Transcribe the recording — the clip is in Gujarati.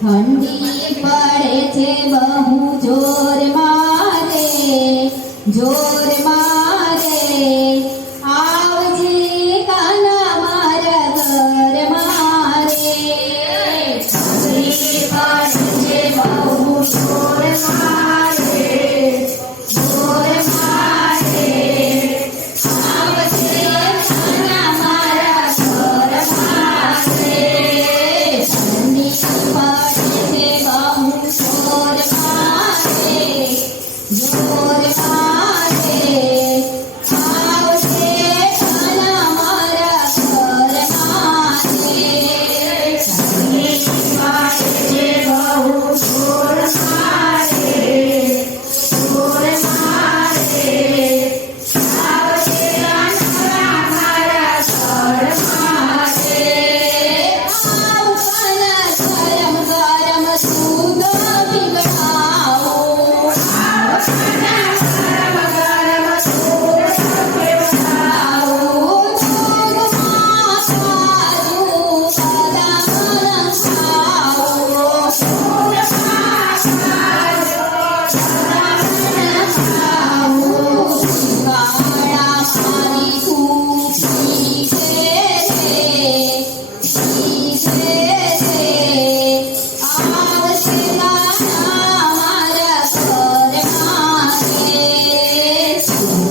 ઠંડી પડે છે બહુ જોર મારે જોર મા